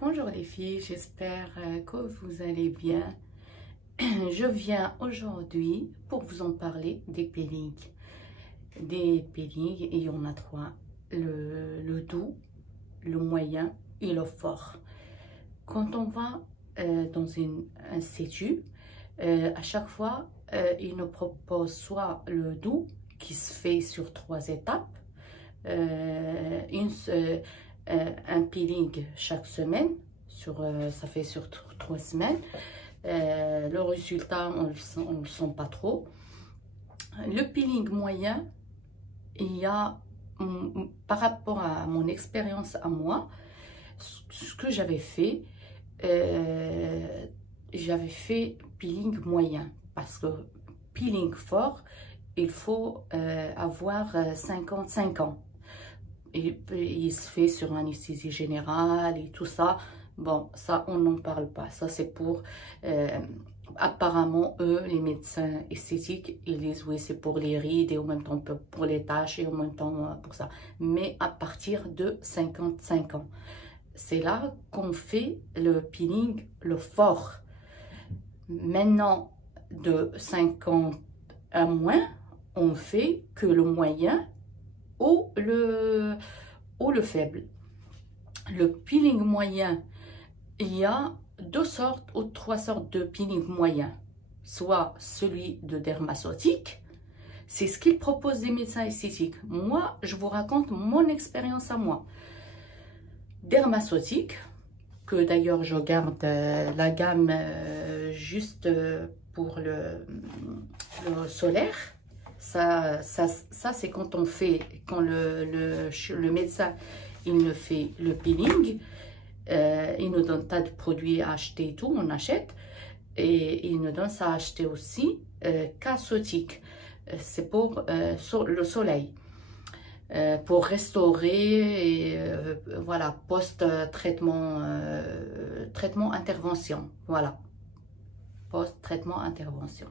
Bonjour les filles, j'espère que vous allez bien. Je viens aujourd'hui pour vous en parler des peelings. Des peelings, il y en a trois. Le doux, le moyen et le fort. Quand on va dans un institut, à chaque fois, il nous propose soit le doux qui se fait sur 3 étapes, un peeling chaque semaine, ça fait sur 3 semaines. Le résultat, on le sent pas trop. Le peeling moyen, il y a, par rapport à mon expérience à moi, ce que j'avais fait peeling moyen, parce que peeling fort, il faut avoir 55 ans. Il se fait sur anesthésie générale et tout ça. Bon, ça, on n'en parle pas. Ça, c'est pour... apparemment, eux, les médecins esthétiques, ils disent, oui, c'est pour les rides et en même temps pour les taches et en même temps pour ça. Mais à partir de 55 ans, c'est là qu'on fait le peeling, le fort. Maintenant, de 50 à moins, on fait que le moyen ou le faible. Le peeling moyen, il y a 2 sortes ou 3 sortes de peeling moyen. Soit celui de dermaceutique, c'est ce qu'ils proposent les médecins esthétiques. Moi, je vous raconte mon expérience à moi. Dermaceutique, que d'ailleurs je garde la gamme juste pour le solaire. Ça c'est quand on fait, quand le médecin il me fait le peeling, il nous donne tas de produits à acheter et tout, on achète, et il nous donne ça à acheter aussi, Casotique, c'est pour le soleil, pour restaurer, et voilà, post-traitement, traitement intervention, voilà, post-traitement intervention.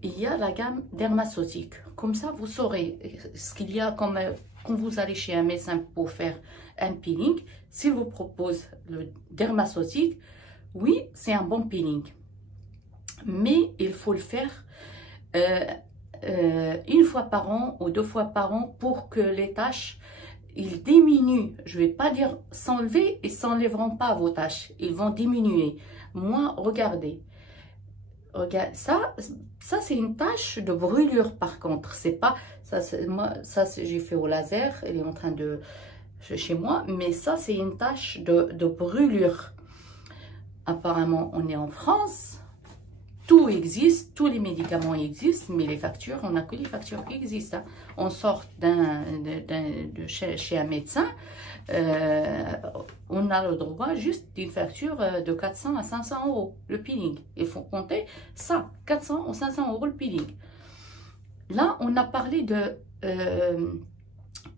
Il y a la gamme dermaceutique. Comme ça, vous saurez ce qu'il y a comme quand vous allez chez un médecin pour faire un peeling. S'il vous propose le dermaceutique, oui, c'est un bon peeling. Mais il faut le faire 1 fois par an ou 2 fois par an pour que les taches ils diminuent. Je ne vais pas dire s'enlever, ils ne s'enlèveront pas vos taches. Ils vont diminuer. Moi, regardez. Regarde, ça c'est une tache de brûlure par contre. C'est pas ça, moi ça j'ai fait au laser, elle est en train de chez moi, mais ça c'est une tache de brûlure. Apparemment on est en France, tout existe, tous les médicaments existent, mais les factures, on n'a que les factures qui existent, hein. On sort chez un médecin, on a le droit juste d'une facture de 400 à 500 euros, le peeling. Il faut compter ça, 400 ou 500 euros le peeling. Là, on a parlé de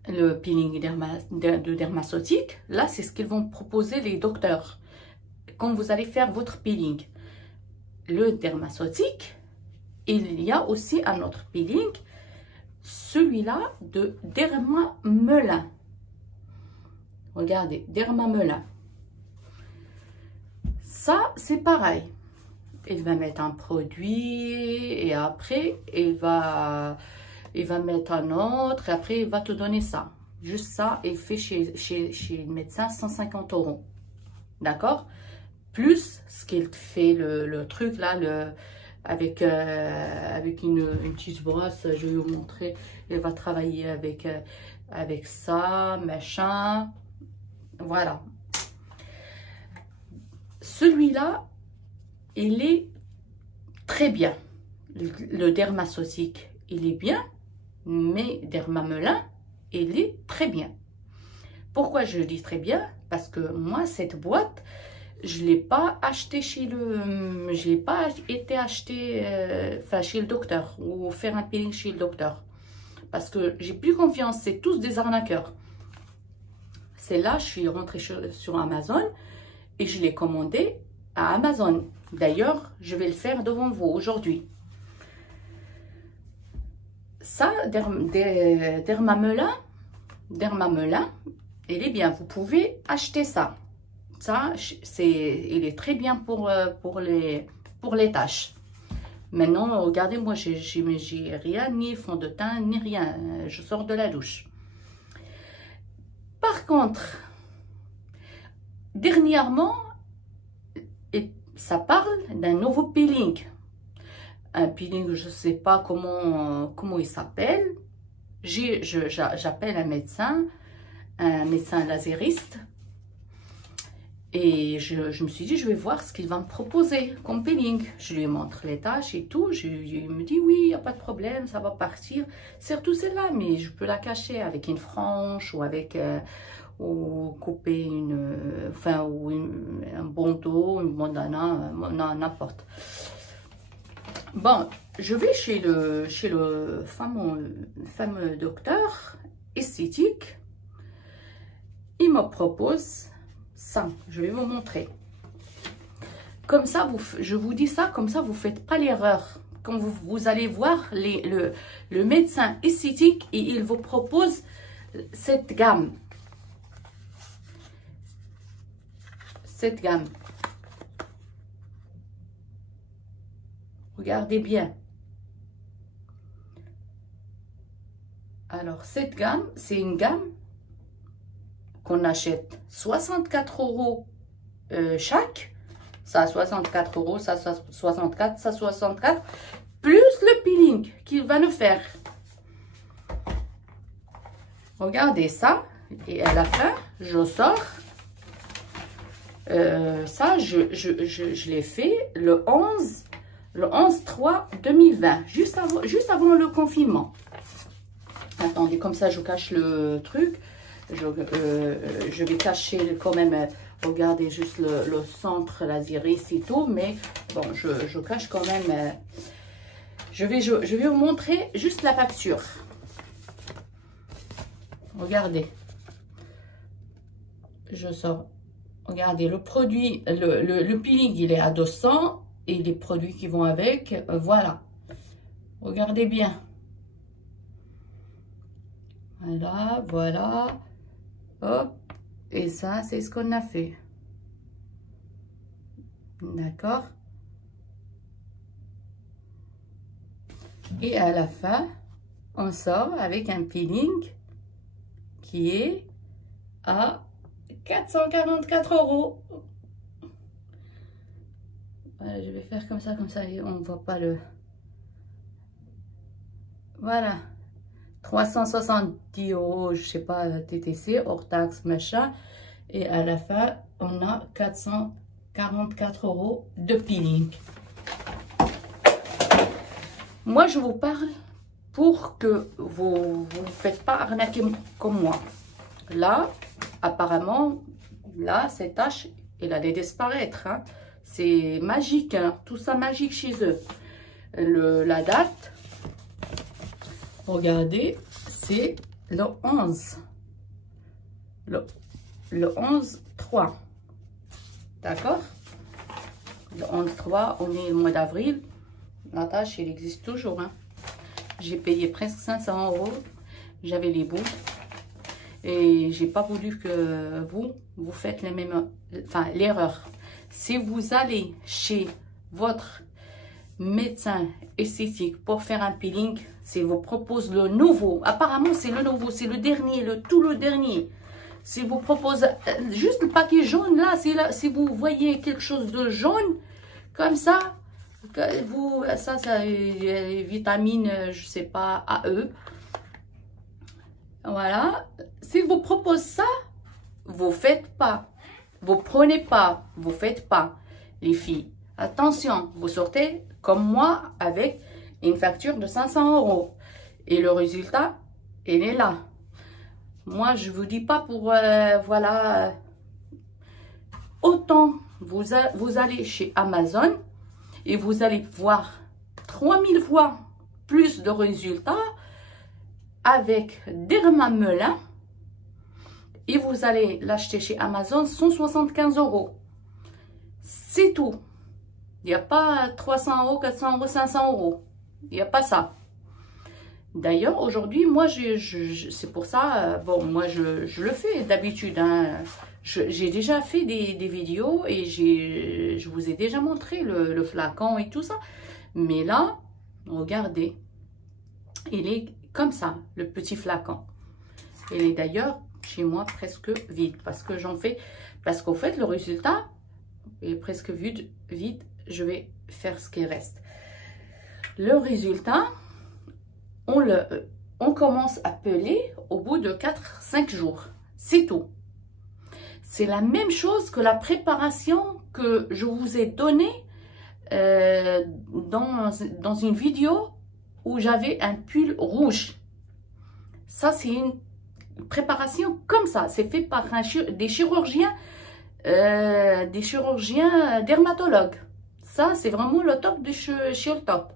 le peeling de dermaceutique. Là, c'est ce qu'ils vont proposer les docteurs quand vous allez faire votre peeling. Le dermaceutique, il y a aussi un autre peeling, celui-là de Dermamelin. Regardez, Dermamelin. Ça, c'est pareil. Il va mettre un produit et après, il va mettre un autre et après, il va te donner ça. Juste ça, il fait chez le médecin 150 euros. D'accord? Plus ce qu'il fait, le truc là, avec une petite brosse, je vais vous montrer. Il va travailler avec ça, machin. Voilà. Celui-là, il est très bien. Le dermaceutique, il est bien, mais Dermamelin, il est très bien. Pourquoi je le dis très bien? Parce que moi, cette boîte, je ne l'ai pas acheté chez je l'ai pas été acheté chez le docteur ou faire un peeling chez le docteur. Parce que j'ai plus confiance, c'est tous des arnaqueurs. C'est là, je suis rentrée sur Amazon et je l'ai commandé à Amazon. D'ailleurs, je vais le faire devant vous aujourd'hui. Ça, Dermamelin, il est bien. Vous pouvez acheter ça. Ça, il est très bien pour les taches. Maintenant, regardez, moi, j'ai rien, ni fond de teint, ni rien. Je sors de la douche. Par contre, dernièrement, ça parle d'un nouveau peeling. Un peeling, je ne sais pas comment il s'appelle. J'appelle un médecin lasériste. Et je me suis dit, je vais voir ce qu'il va me proposer comme peeling. Je lui montre les tâches et tout. Il me dit, oui, il n'y a pas de problème, ça va partir. Surtout celle-là, mais je peux la cacher avec une frange ou avec... ou couper un bandeau, une bandana, n'importe. Bon, je vais chez le fameux docteur esthétique. Il me propose ça. Je vais vous montrer. Comme ça, je vous dis ça, comme ça, vous ne faites pas l'erreur. Quand vous allez voir le médecin esthétique et il vous propose cette gamme. Cette gamme. Regardez bien. Alors, cette gamme, c'est une gamme qu'on achète 64 € chaque. Ça, 64 €, ça 64, ça 64, plus le peeling qu'il va nous faire. Regardez ça. Et à la fin, je sors. Ça, je l'ai fait le 11/3/2020, juste avant le confinement. Attendez, comme ça, je cache le truc. Je vais cacher quand même, regardez juste le centre, la iris et tout, mais bon, je cache quand même. Je vais vous montrer juste la facture. Regardez. Je sors. Regardez, le produit, le peeling, il est à 200 et les produits qui vont avec, voilà. Regardez bien. Voilà, voilà. Hop. Et ça, c'est ce qu'on a fait. D'accord. Et à la fin, on sort avec un peeling qui est à 444 €. Voilà, je vais faire comme ça, et on ne voit pas le... Voilà. 370 €, je sais pas, TTC, hors taxe, machin. Et à la fin, on a 444 € de peeling. Moi, je vous parle pour que vous ne faites pas arnaquer comme moi. Là, apparemment, là, cette tache, elle allait disparaître. Hein. C'est magique, hein. Tout ça magique chez eux. La date, regardez, c'est le 11. Le 11/3. D'accord? Le 11/3, on est au mois d'avril. La tâche, elle existe toujours. Hein. J'ai payé presque 500 €. J'avais les bouts. Et j'ai pas voulu que vous faites les mêmes, enfin, l'erreur. Si vous allez chez votre médecin esthétique pour faire un peeling, s'il vous propose le nouveau, apparemment c'est le nouveau, c'est le dernier, tout le dernier. Si vous propose juste le paquet jaune là, si vous voyez quelque chose de jaune, comme ça, ça vitamine, je sais pas, AE. Voilà. S'il vous propose ça, vous faites pas. Vous prenez pas. Vous faites pas. Les filles, attention, vous sortez comme moi avec une facture de 500 €. Et le résultat, il est là. Moi, je vous dis pas pour, voilà. Autant vous allez chez Amazon et vous allez voir 3000 fois plus de résultats avec Dermamelin et vous allez l'acheter chez Amazon 175 €. C'est tout. Il n'y a pas 300 €, 400 €, 500 €. Il n'y a pas ça. D'ailleurs, aujourd'hui, moi, c'est pour ça, bon, moi, je le fais d'habitude. Hein. J'ai déjà fait des vidéos et je vous ai déjà montré le flacon et tout ça. Mais là, regardez, il est comme ça, le petit flacon. Il est d'ailleurs chez moi presque vide parce que j'en fais, parce qu'au fait, le résultat est presque vide. Je vais faire ce qui reste. Le résultat, on commence à peler au bout de 4-5 jours. C'est tout. C'est la même chose que la préparation que je vous ai donnée dans une vidéo où j'avais un pull rouge. Ça, c'est une préparation comme ça. C'est fait par des chirurgiens dermatologues. Ça, c'est vraiment le top de chez le top.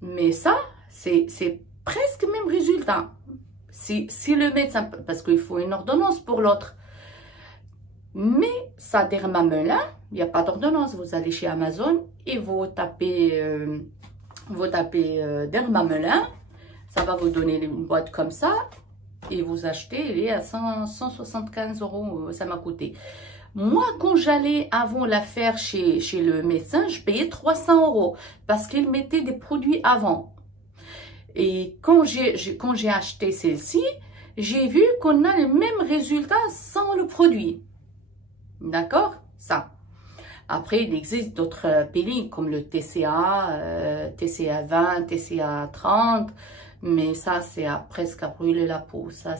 Mais ça, c'est presque le même résultat. Si le médecin, parce qu'il faut une ordonnance pour l'autre. Mais ça, Dermamelin, il n'y a pas d'ordonnance. Vous allez chez Amazon et vous tapez Dermamelin. Ça va vous donner une boîte comme ça. Et vous achetez, il est à 175 €, ça m'a coûté. Moi, quand j'allais avant la faire chez le médecin, je payais 300 € parce qu'il mettait des produits avant. Et quand j'ai acheté celle-ci, j'ai vu qu'on a le même résultat sans le produit. D'accord? Ça. Après, il existe d'autres peelings comme le TCA, TCA 20, TCA 30. Mais ça, c'est presque à brûler la peau. Ça,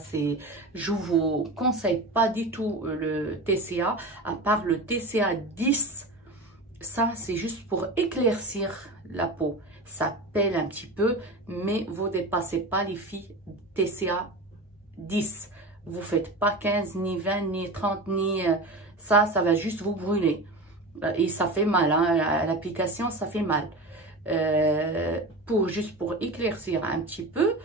je vous conseille pas du tout le TCA, à part le TCA 10. Ça, c'est juste pour éclaircir la peau. Ça pèle un petit peu, mais vous dépassez pas les filles TCA 10. Vous faites pas 15, ni 20, ni 30, ni... ça va juste vous brûler. Et ça fait mal, hein, à l'application, ça fait mal. Juste pour éclaircir un petit peu,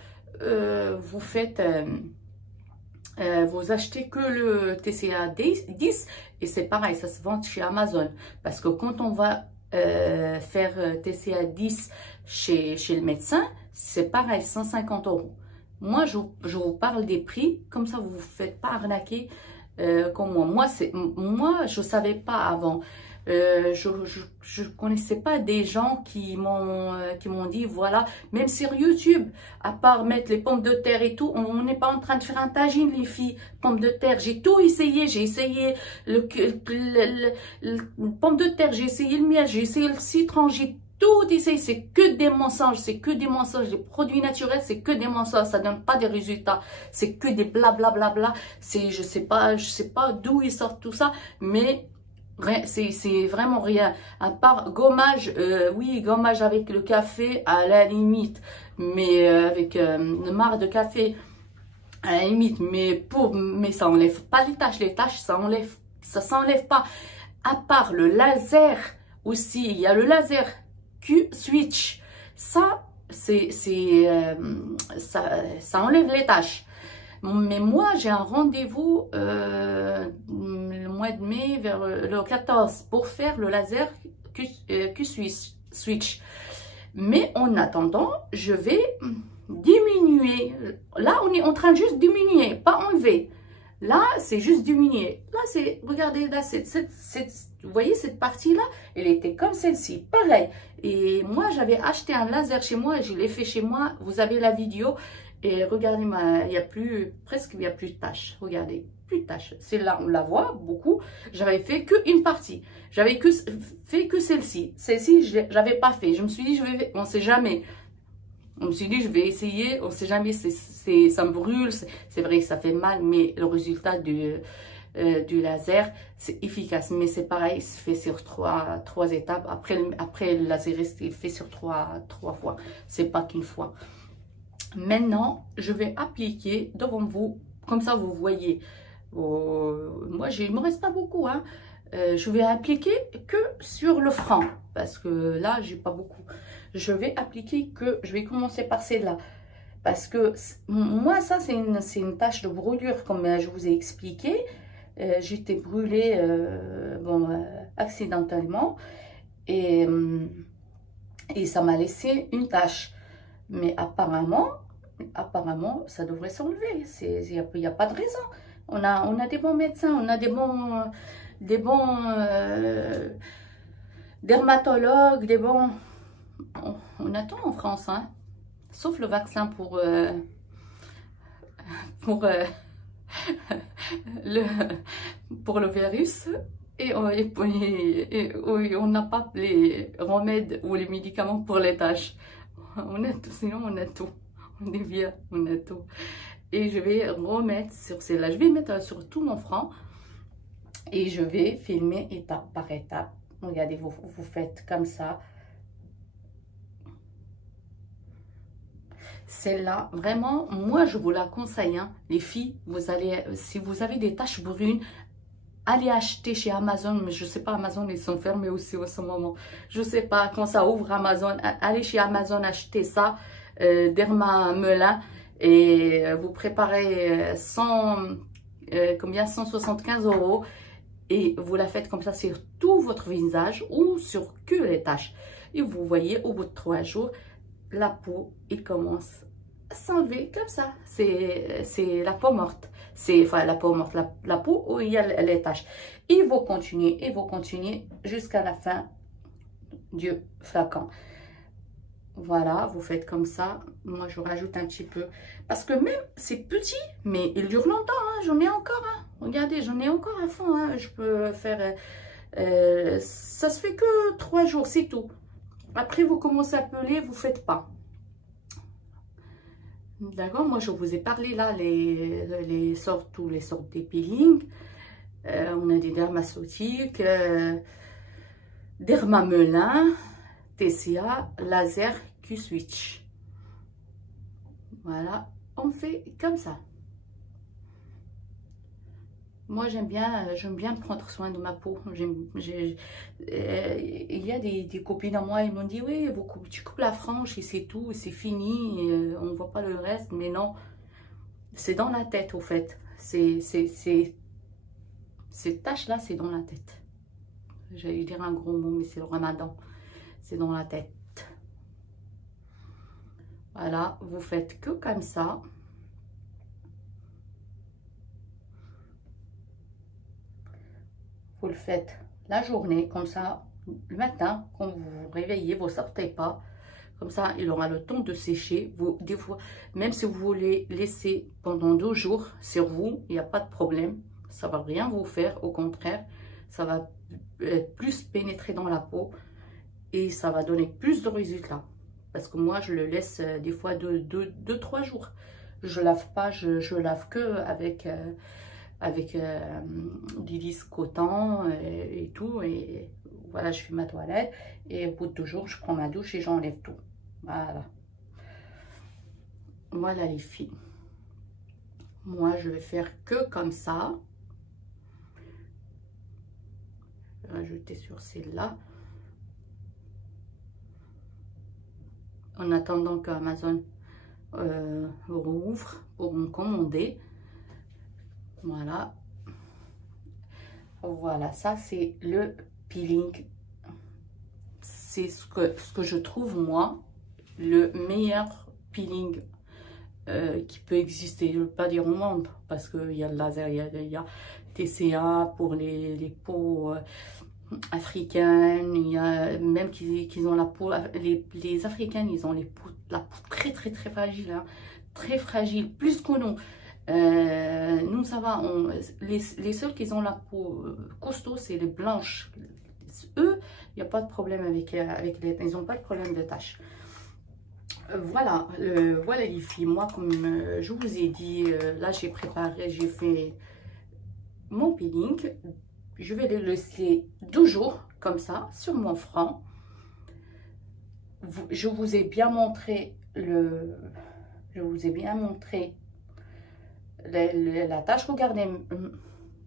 vous achetez que le TCA 10 et c'est pareil, ça se vend chez Amazon parce que quand on va faire TCA 10 chez le médecin, c'est pareil, 150 €. Moi, je vous parle des prix, comme ça vous ne vous faites pas arnaquer comme moi. Moi, je ne savais pas avant. Je connaissais pas des gens qui m'ont dit voilà, même sur YouTube, à part mettre les pommes de terre et tout, on n'est pas en train de faire un tagine les filles. Pommes de terre, j'ai tout essayé, j'ai essayé le pomme de terre, j'ai essayé le miel, j'ai essayé le citron, j'ai tout essayé, c'est que des mensonges, c'est que des mensonges. Les produits naturels, c'est que des mensonges, ça donne pas des résultats, c'est que des blablabla. Je sais pas d'où ils sortent tout ça, mais c'est vraiment rien, à part gommage, oui, gommage avec le café à la limite, mais avec une marque de café à la limite, mais ça enlève pas les taches ça s'enlève pas, à part le laser aussi, il y a le laser Q-Switch, ça enlève les taches. Mais moi, j'ai un rendez-vous le mois de mai, vers le 14, pour faire le laser Q-Switch. Mais en attendant, je vais diminuer. Là, on est en train de juste diminuer, pas enlever. Là, c'est juste diminuer. Là, regardez, là, vous voyez cette partie-là, elle était comme celle-ci, pareil. Et moi, j'avais acheté un laser chez moi, je l'ai fait chez moi. Vous avez la vidéo. Et regardez, il n'y a plus de taches. Regardez, plus de taches. Celle-là, on la voit beaucoup. J'avais fait qu'une partie. J'avais fait que celle-ci. Celle-ci, je n'avais pas fait. Je me suis dit, on ne sait jamais. Je me suis dit, je vais essayer. On ne sait jamais. Ça me brûle. C'est vrai que ça fait mal, mais le résultat du laser, c'est efficace. Mais c'est pareil, c'est fait sur trois étapes. Après le laser, il fait sur trois fois. C'est pas qu'une fois. Maintenant, je vais appliquer devant vous, comme ça vous voyez. Moi, il me reste pas beaucoup, hein. Je vais appliquer que sur le front, parce que là, j'ai pas beaucoup. Je vais commencer par celle-là, parce que moi, ça, c'est une tache de brûlure, comme je vous ai expliqué. J'étais brûlée, accidentellement, et ça m'a laissé une tache. Mais apparemment, ça devrait s'enlever. Il n'y a pas de raison. On a des bons médecins, on a des bons dermatologues, des bons... On a tout en France, hein, sauf le vaccin pour le virus. Et on n'a pas les remèdes ou les médicaments pour les taches. On a tout, sinon on a tout. On est bien, on a tout. Et je vais remettre sur celle-là. Je vais mettre sur tout mon front. Et je vais filmer étape par étape. Regardez, vous faites comme ça. Celle-là, vraiment, moi je vous la conseille, hein. Les filles, vous allez, si vous avez des taches brunes, allez acheter chez Amazon. Mais je sais pas, Amazon, ils sont fermés aussi en ce moment. Je sais pas, quand ça ouvre Amazon, allez chez Amazon acheter ça, Derma Melun, et vous préparez 175 €, et vous la faites comme ça sur tout votre visage ou sur que les taches. Et vous voyez, au bout de 3 jours, la peau, il commence à s'enlever comme ça. C'est la peau morte. C'est enfin la peau morte, la peau où il y a les taches. Et vous continuez jusqu'à la fin du flacon. Voilà, vous faites comme ça. Moi, je rajoute un petit peu. Parce que même, c'est petit, mais il dure longtemps. Hein. J'en ai encore. Hein. Regardez, j'en ai encore à fond. Hein. Je peux faire... ça se fait que 3 jours, c'est tout. Après, vous commencez à peler, vous ne faites pas. D'accord, moi, je vous ai parlé là, les sortes des peelings. On a des dermaceutiques, Derma Melun, TCA, laser, Q-Switch. Voilà, on fait comme ça. Moi, j'aime bien prendre soin de ma peau. Il y a des copines à moi, ils m'ont dit, oui, tu coupes la frange et c'est tout, c'est fini, on ne voit pas le reste. Mais non, c'est dans la tête, au fait. Ces taches-là, c'est dans la tête. J'allais dire un gros mot, mais c'est le ramadan. C'est dans la tête. Voilà, vous faites que comme ça. Vous le faites la journée, comme ça, le matin, quand vous vous réveillez, vous ne sortez pas. Comme ça, il aura le temps de sécher. Des fois, même si vous voulez laisser pendant 2 jours sur vous, il n'y a pas de problème. Ça ne va rien vous faire, au contraire. Ça va plus pénétrer dans la peau et ça va donner plus de résultats. Parce que moi, je le laisse des fois 2-3 jours. Je lave pas, je lave que avec du lisse coton et tout, et voilà, je fais ma toilette et au bout de 2 jours je prends ma douche et j'enlève tout. Voilà les filles, moi je vais faire que comme ça. Je vais rajouter sur celle-là en attendant que Amazon rouvre pour me commander. Voilà, voilà, ça c'est le peeling. C'est ce que je trouve moi le meilleur peeling qui peut exister. Je ne veux pas dire au monde, parce qu'il y a le laser, il y a TCA pour les peaux africaines. Il y a même qu'ils ont la peau, les africaines, ils ont la peau très très très fragile, hein, très fragile, plus que nous. Nous ça va, les seuls qui ont la peau costaud, c'est les blanches. Eux, il n'y a pas de problème avec ils n'ont pas de problème de taches. Voilà, voilà les filles, moi comme je vous ai dit, là j'ai préparé, j'ai fait mon peeling. Je vais les laisser 2 jours comme ça sur mon front. Je vous ai bien montré la tache. Regardez,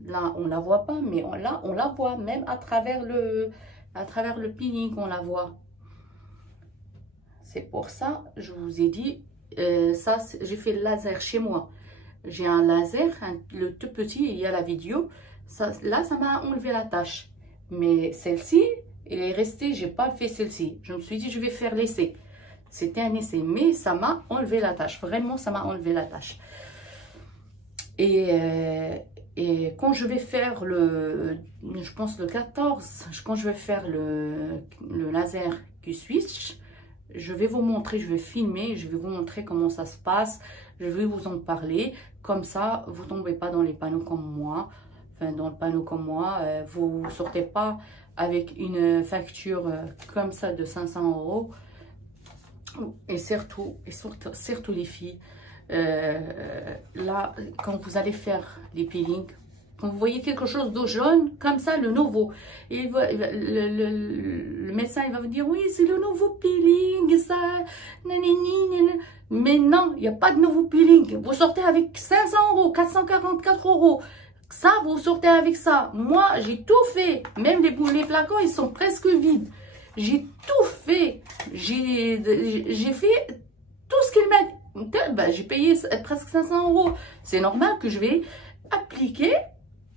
là on la voit pas, mais là on la voit, même à travers le peeling, on la voit. C'est pour ça je vous ai dit ça. J'ai fait le laser chez moi. J'ai un laser, le tout petit, il y a la vidéo. Ça, là ça m'a enlevé la tache, mais celle-ci elle est restée. J'ai pas fait celle-ci, je me suis dit je vais faire l'essai. C'était un essai, mais ça m'a enlevé la tache. Vraiment, ça m'a enlevé la tache. Et quand je vais faire je pense le 14, quand je vais faire le laser Q-Switch, je vais vous montrer, je vais filmer, je vais vous montrer comment ça se passe, je vais vous en parler, comme ça vous ne tombez pas dans les panneaux comme moi, enfin dans le panneau comme moi, vous ne sortez pas avec une facture comme ça de 500 €. Et surtout les filles, là quand vous allez faire les peelings, quand vous voyez quelque chose de jaune comme ça, le nouveau, et le médecin il va vous dire oui c'est le nouveau peeling ça, nanani. Mais non, il n'y a pas de nouveau peeling. Vous sortez avec 500 €, 444 €. Ça, vous sortez avec ça. Moi, j'ai tout fait. Même les flacons, ils sont presque vides. J'ai tout fait. J'ai fait tout ce qu'il m'a dit. Ben, j'ai payé presque 500 €. C'est normal que je vais appliquer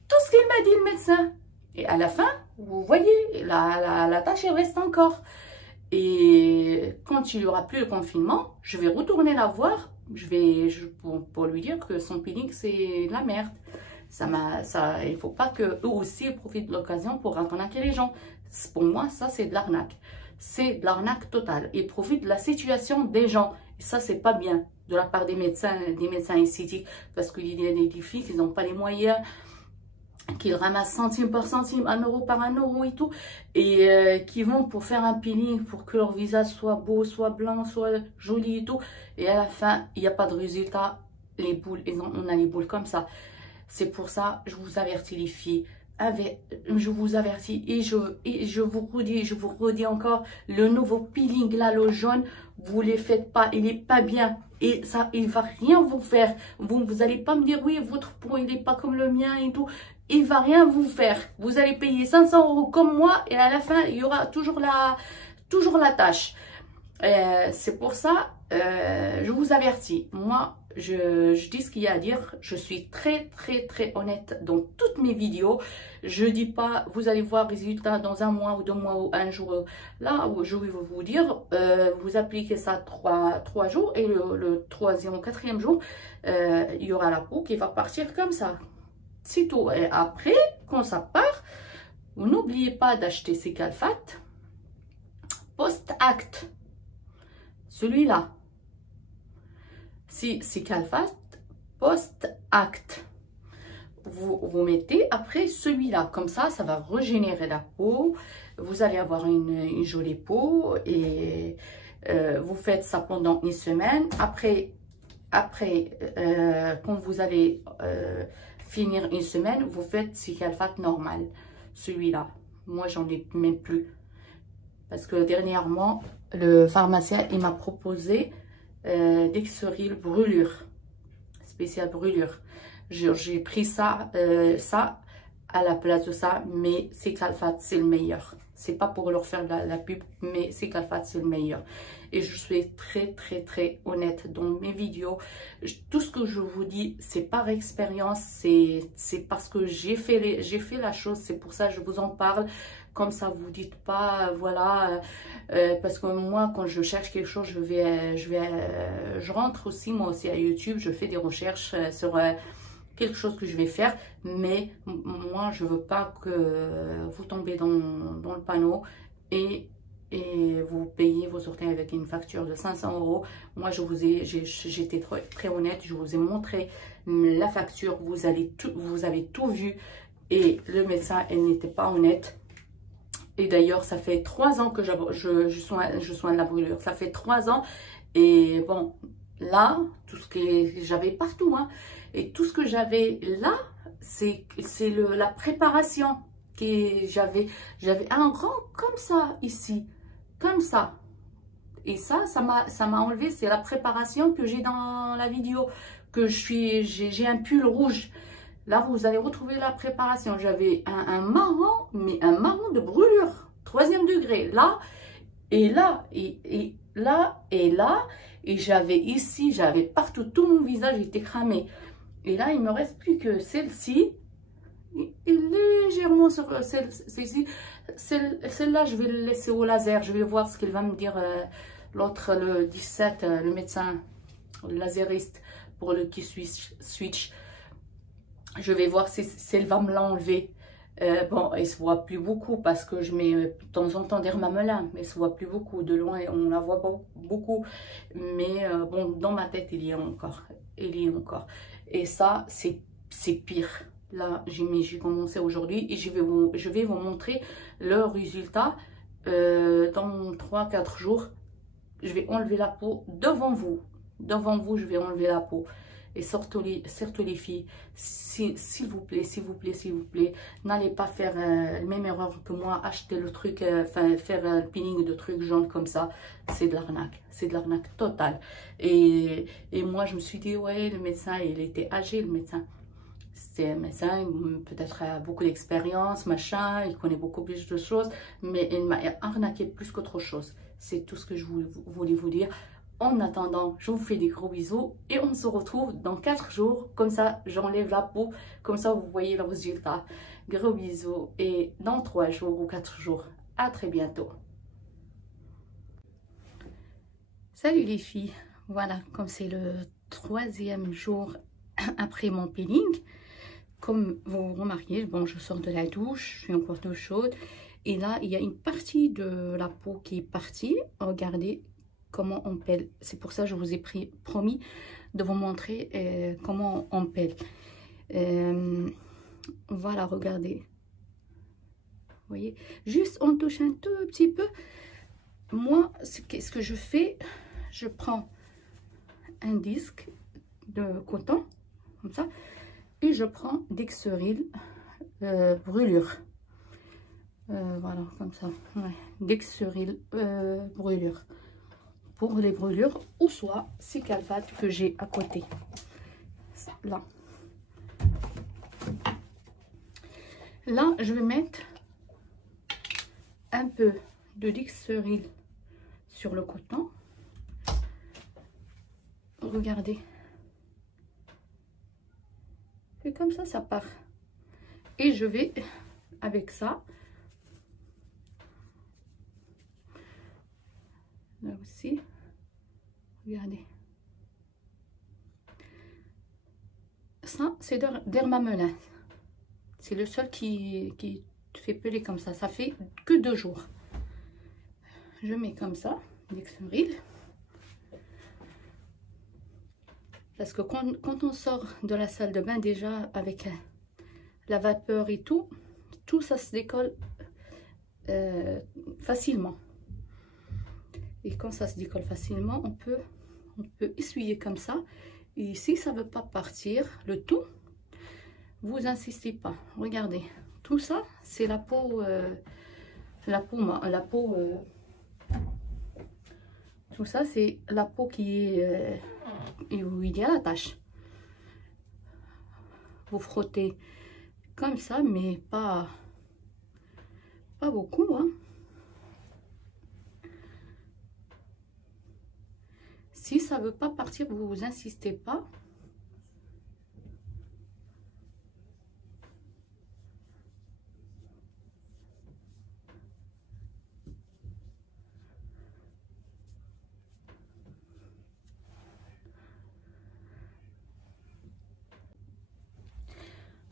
tout ce qu'il m'a dit le médecin. Et à la fin, vous voyez, la tâche, elle reste encore. Et quand il n'y aura plus le confinement, je vais retourner la voir. Pour lui dire que son peeling, c'est de la merde. Il ne faut pas qu'eux aussi profitent de l'occasion pour arnaquer les gens. Pour moi, ça, c'est de l'arnaque. C'est de l'arnaque totale. Ils profitent de la situation des gens. Et ça, c'est pas bien de la part des médecins esthétiques. Parce qu'il y a des filles qui n'ont pas les moyens, qu'ils ramassent centime par centime, 1 € par 1 € et tout, et qui vont pour faire un peeling pour que leur visage soit beau, soit blanc, soit joli et tout, et à la fin, il n'y a pas de résultat, les boules, on a les boules comme ça. C'est pour ça, je vous avertis les filles, je vous avertis, et je vous redis encore, le nouveau peeling là, le jaune, vous les faites pas, il n'est pas bien. Et ça, il va rien vous faire. Vous n'allez pas me dire, oui, votre peau, il n'est pas comme le mien et tout. Il va rien vous faire. Vous allez payer 500 € comme moi et à la fin, il y aura toujours la tâche. C'est pour ça, je vous avertis. Moi, je dis ce qu'il y a à dire. Je suis très, très, très honnête dans toutes mes vidéos. Je dis pas, vous allez voir résultat dans 1 mois ou 2 mois ou 1 jour. Là, je vais vous dire, vous appliquez ça 3 jours et le 3e ou 4e jour, il y aura la peau qui va partir comme ça. C'est tout. Et après, quand ça part, vous n'oubliez pas d'acheter ces Calfat post-acte. Celui-là. C'est Calfat post-acte. Vous mettez après celui-là. Comme ça, ça va régénérer la peau. Vous allez avoir une jolie peau. Et vous faites ça pendant 1 semaine. Après quand vous allez finir 1 semaine, vous faites ce Calfat normal. Celui-là. Moi, j'en ai même plus. Parce que dernièrement, le pharmacien, il m'a proposé d'Exoril brûlure. Spécial brûlure. J'ai pris ça à la place de ça. Mais c'est Calfat, c'est le meilleur. C'est pas pour leur faire la pub, mais c'est Calfat, c'est le meilleur. Et je suis très, très, très honnête dans mes vidéos. Tout ce que je vous dis, c'est par expérience. C'est parce que j'ai fait la chose. C'est pour ça que je vous en parle. Comme ça, vous dites pas, voilà, parce que moi, quand je cherche quelque chose, je rentre aussi, moi aussi à YouTube, je fais des recherches sur quelque chose que je vais faire, mais moi, je veux pas que vous tombez dans le panneau et vous payez, vous sortez avec une facture de 500 €. Moi, j'étais très honnête, je vous ai montré la facture, vous avez tout vu, et le médecin, elle n'était pas honnête. Et d'ailleurs, ça fait 3 ans que je soigne la brûlure. Ça fait 3 ans. Et bon, là, tout ce que j'avais partout, hein, et tout ce que j'avais là, c'est la préparation. J'avais un rang comme ça, ici. Comme ça. Et ça m'a enlevé. C'est la préparation que j'ai dans la vidéo. J'ai un pull rouge. Là, vous allez retrouver la préparation. J'avais un marron, mais un marron de brûlure. 3e degré. Là, et là, et là, et là. Et j'avais ici, j'avais partout. Tout mon visage était cramé. Et là, il ne me reste plus que celle-ci. Et légèrement sur celle-ci. Celle-là, je vais le laisser au laser. Je vais voir ce qu'il va me dire l'autre, le 17, le médecin, le laseriste, pour le Q-Switch. Je vais voir si elle va me l'enlever. Bon, il se voit plus beaucoup parce que je mets de temps en temps Dermamelin, mais il se voit plus beaucoup. De loin, on la voit beaucoup. Mais bon, dans ma tête, il y est encore. Il y est encore. Et ça, c'est pire. Là, j'ai commencé aujourd'hui et je vais vous montrer le résultat dans 3-4 jours. Je vais enlever la peau devant vous. Devant vous, je vais enlever la peau. Et surtout les filles, s'il vous plaît, s'il vous plaît, s'il vous plaît, n'allez pas faire la même erreur que moi, acheter le truc, enfin faire un peeling de trucs jaunes comme ça, c'est de l'arnaque totale. Et moi je me suis dit, ouais, le médecin, il était âgé, le médecin. C'est un médecin, peut-être beaucoup d'expérience, machin, il connaît beaucoup plus de choses, mais il m'a arnaqué plus qu'autre chose. C'est tout ce que je voulais vous dire. En attendant, je vous fais des gros bisous et on se retrouve dans 4 jours. Comme ça, j'enlève la peau. Comme ça, vous voyez le résultat. Gros bisous et dans 3 jours ou 4 jours. À très bientôt. Salut les filles. Voilà, comme c'est le 3e jour après mon peeling. Comme vous remarquez, bon, je sors de la douche, je suis encore d'eau chaude. Et là, il y a une partie de la peau qui est partie. Regardez comment on pèle. C'est pour ça que je vous ai promis de vous montrer comment on pèle. Voilà, regardez. Vous voyez, juste on touche un tout petit peu. Moi, ce que je fais, je prends un disque de coton, comme ça, et je prends Dexeryl brûlure. Voilà, comme ça. Ouais. Dexeryl brûlure. Pour les brûlures, ou soit Cicatrate que j'ai à côté. Là. Là, je vais mettre un peu de Dexeryl sur le coton. Regardez. Et comme ça part. Et je vais, avec ça, là aussi, regardez. Ça, c'est Dermamelin. C'est le seul qui te fait peler comme ça. Ça fait que 2 jours. Je mets comme ça, Dexeryl. Parce que quand on sort de la salle de bain, déjà, avec la vapeur et tout ça se décolle facilement. Et quand ça se décolle facilement, on peut essuyer comme ça. Et si ça ne veut pas partir, le tout, vous insistez pas. Regardez, tout ça, c'est la peau, tout ça, c'est la peau qui est où il y a la tache. Vous frottez comme ça, mais pas beaucoup, hein. Si ça veut pas partir, vous insistez pas.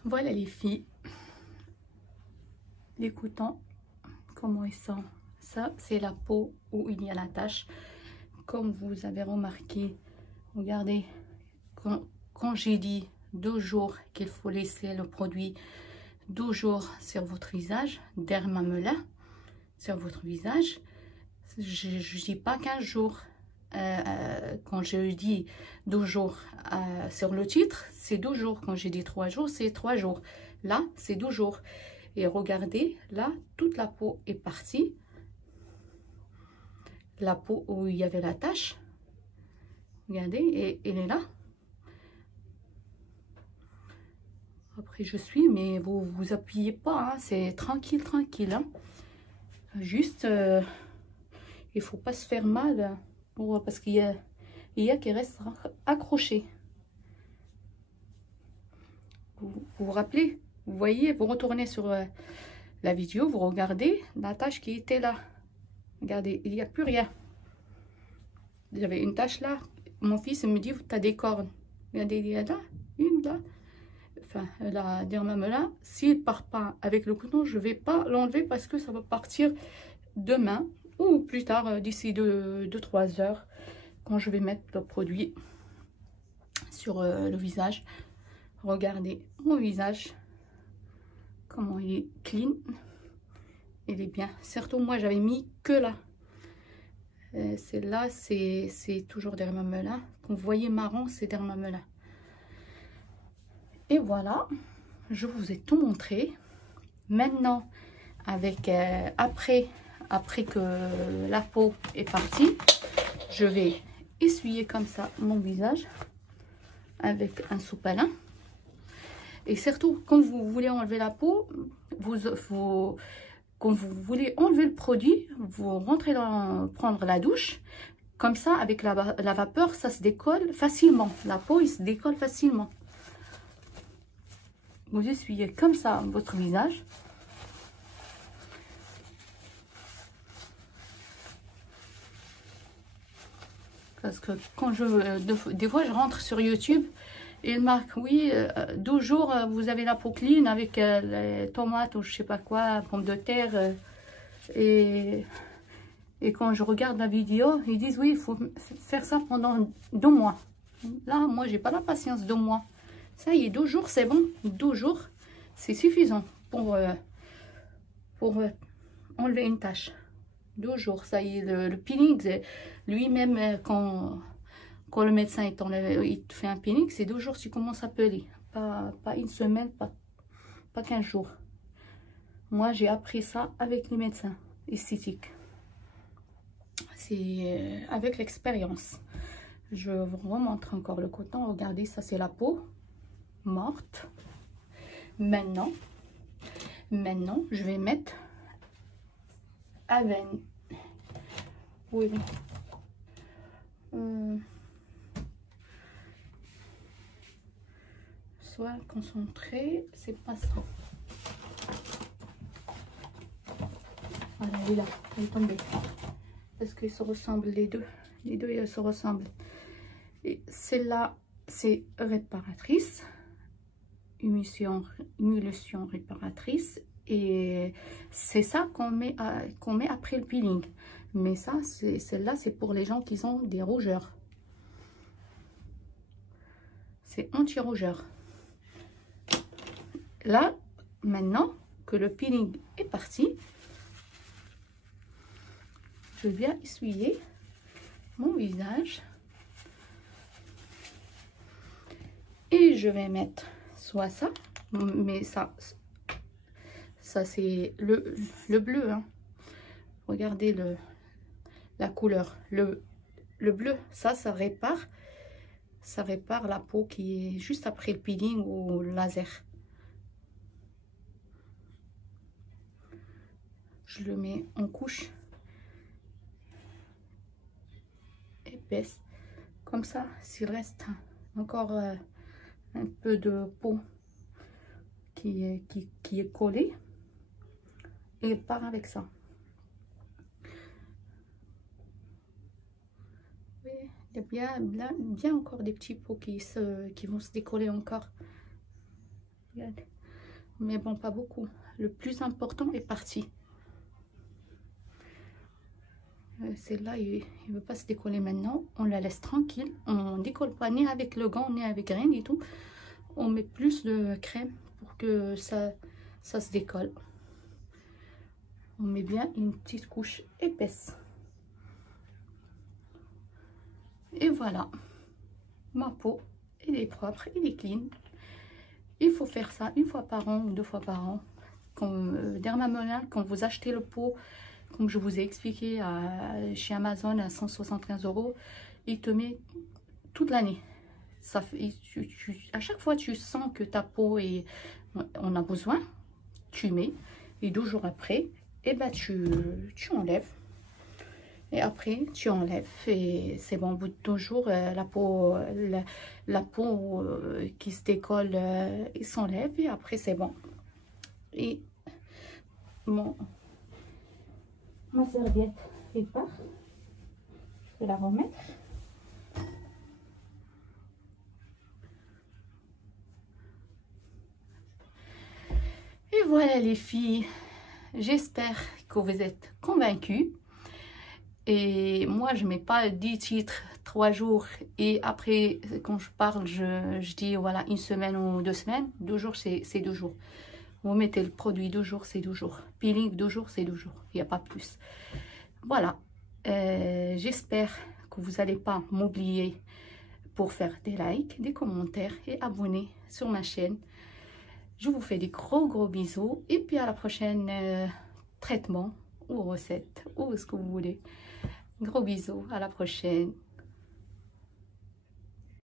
Voilà les filles, les coutons, comment ils sont. Ça, c'est la peau où il y a la tache. Comme vous avez remarqué, regardez, quand j'ai dit 2 jours qu'il faut laisser le produit 2 jours sur votre visage, Dermamelin sur votre visage, je dis pas 15 jours. Quand je dis 2 jours sur le titre, c'est 2 jours. Quand j'ai dit 3 jours, c'est 3 jours. Là, c'est 2 jours. Et regardez, là, toute la peau est partie. La peau où il y avait la tache. Regardez, et elle est là. Après, je suis, mais vous appuyez pas. Hein, c'est tranquille, tranquille. Hein. Juste, il faut pas se faire mal. Parce qu'il y a qui reste accroché. Vous vous rappelez, vous voyez, vous retournez sur la vidéo, vous regardez la tache qui était là. Regardez, il n'y a plus rien. Il y avait une tache là. Mon fils me dit, tu as des cornes. Regardez, il y a là, une là. enfin la dermamelin, s'il part pas avec le coton, je vais pas l'enlever parce que ça va partir demain ou plus tard, d'ici 2-3 heures, quand je vais mettre le produit sur le visage. Regardez mon visage, comment il est clean, il est bien. Surtout moi j'avais mis que là, celle-là c'est toujours dermamelin. Quand vous voyez marron, c'est dermamelin. Et voilà, je vous ai tout montré. Maintenant, avec après que la peau est partie, je vais essuyer comme ça mon visage avec un sopalin. Et surtout, quand vous voulez enlever la peau, quand vous voulez enlever le produit, vous rentrez prendre la douche. Comme ça, avec la vapeur, ça se décolle facilement. La peau, il se décolle facilement. Vous essuyez comme ça votre visage. Parce que quand des fois, je rentre sur YouTube, il marque, oui, 12 jours, vous avez la peau clean avec les tomates ou je sais pas quoi, pommes de terre. Et quand je regarde la vidéo, ils disent, oui, il faut faire ça pendant 2 mois. Là, moi, j'ai pas la patience 2 mois. Ça y est, 12 jours, c'est bon. 12 jours, c'est suffisant pour enlever une tache. 12 jours, ça y est, le peeling, lui-même, quand le médecin il te fait un peeling, c'est 2 jours, tu commences à peler. Pas une semaine, pas 15 jours. Moi, j'ai appris ça avec les médecins esthétiques. C'est avec l'expérience. Je vous remontre encore le coton. Regardez, ça c'est la peau morte. Maintenant, je vais mettre avec oui, soit concentré, c'est pas ça. Voilà, elle est là, elle est tombée. Parce qu'ils se ressemblent les deux. Les deux, elles se ressemblent. Et celle-là, c'est réparatrice. Émulsion réparatrice. Et c'est ça qu'on met après le peeling. Mais ça, celle-là, c'est pour les gens qui ont des rougeurs. C'est anti-rougeur. Là, maintenant que le peeling est parti, je viens essuyer mon visage. Et je vais mettre soit ça, mais ça c'est le bleu. Hein. Regardez la couleur. Le bleu, ça répare la peau qui est juste après le peeling ou le laser. Je le mets en couche épaisse. Comme ça, s'il reste encore un peu de peau qui est collée, et il part avec ça. Oui, il y a bien encore des petits pots qui vont se décoller encore. Regardez. Mais bon, pas beaucoup. Le plus important est parti. Celle-là, il ne veut pas se décoller maintenant. On la laisse tranquille. On ne décolle pas ni avec le gant, ni avec rien du tout. On met plus de crème pour que ça se décolle. On met bien une petite couche épaisse. Et voilà. Ma peau, elle est propre, elle est clean. Il faut faire ça 1 fois par an ou 2 fois par an. Comme dermamelin, quand vous achetez le pot, comme je vous ai expliqué chez Amazon à 175 €, il te met toute l'année. Ça fait, à chaque fois tu sens que ta peau on a besoin, tu mets, et 12 jours après, et ben tu enlèves. Et après tu enlèves et c'est bon. Au bout de 2 jours, la peau qui se décolle, il s'enlève et après c'est bon. Et ma serviette elle part, je vais la remettre. voilà les filles, j'espère que vous êtes convaincus. Et moi, je mets pas 10 titres, 3 jours. Et après, quand je parle, je dis voilà, 1 semaine ou 2 semaines. 2 jours, c'est 2 jours. Vous mettez le produit 2 jours, c'est 2 jours. Peeling 2 jours, c'est 2 jours. Il n'y a pas plus. Voilà. J'espère que vous n'allez pas m'oublier pour faire des likes, des commentaires et abonner sur ma chaîne. Je vous fais des gros bisous. Et puis à la prochaine traitement ou recette ou ce que vous voulez. Gros bisous. À la prochaine.